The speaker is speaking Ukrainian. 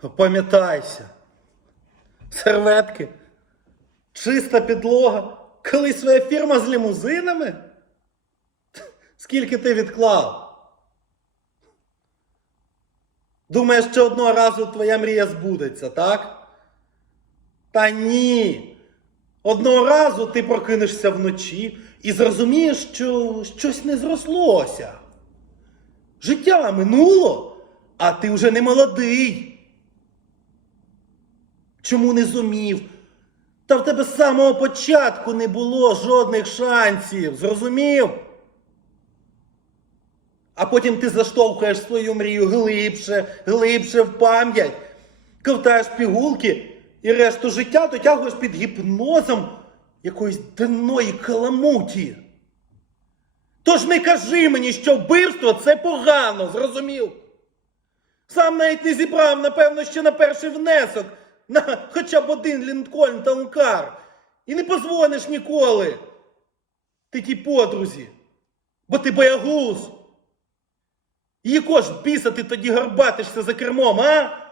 Пам'ятайся. Серветки. Чиста підлога. Коли своя фірма з лімузинами? Скільки ти відклав? Думаєш, що одного разу твоя мрія збудеться, так? Та ні. Одного разу ти прокинешся вночі і зрозумієш, що щось не зрослося. Життя минуло, а ти вже не молодий. Чому не зумів? Та в тебе з самого початку не було жодних шансів, зрозумів? А потім ти заштовхуєш свою мрію глибше, глибше в пам'ять, ковтаєш пігулки і решту життя дотягуєш під гіпнозом якоїсь денної каламуті. Тож не кажи мені, що вбивство це погано, зрозумів? Сам навіть не зібрав, напевно, ще на перший внесок на хоча б один Лінкольн та Ункар. І не позвониш ніколи. Ти тій подрузі, бо ти боягуз. І якого ж біса ти тоді горбатишся за кермом, а?